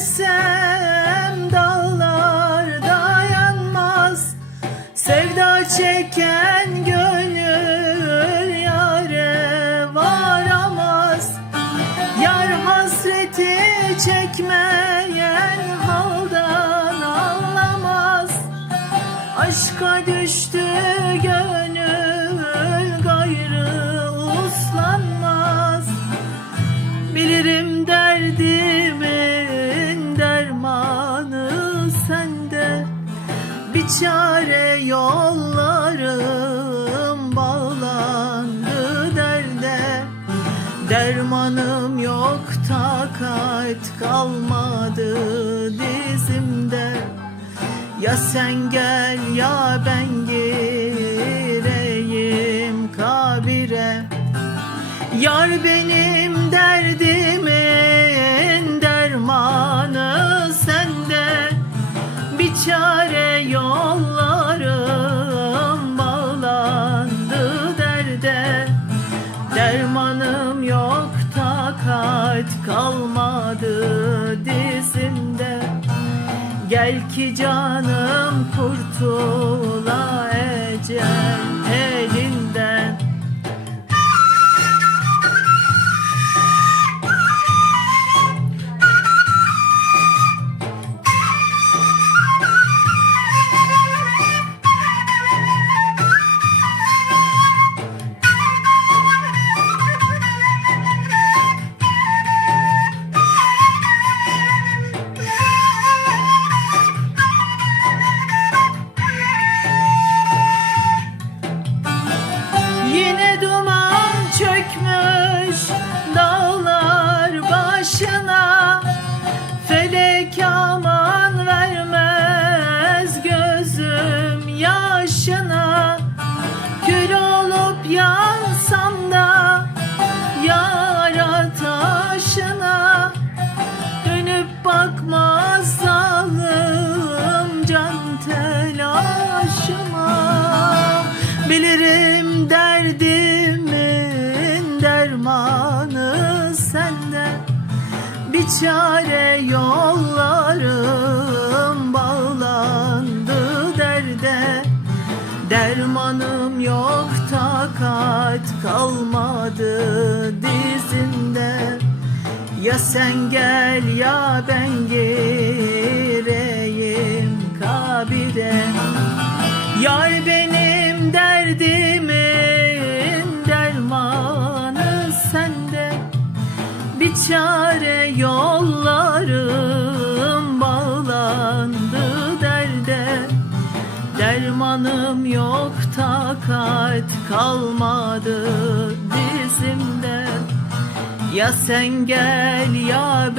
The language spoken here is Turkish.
desem dağlar dayanmaz. Sevda çeken gönül yare varamaz. Yar hasreti çekmeyen haldan anlamaz. Aşka düştü Bir çare yollarım bağlandı derde. Dermanım yok takat kalmadı dizimde. Ya sen gel ya ben kalmadı dizimde. Gel ki canım kurtula ecel elinden telaşıma. Bilirim derdimin dermanı sende Bir çare yollarım bağlandı derde. Dermanım yok takat kalmadı dizinde. Ya sen gel ya ben gireyim kabire Yar benim derdimin dermanı sende. Bir çare yollarım bağlandı derde. Dermanım yok takat kalmadı dizimde Ya sen gel ya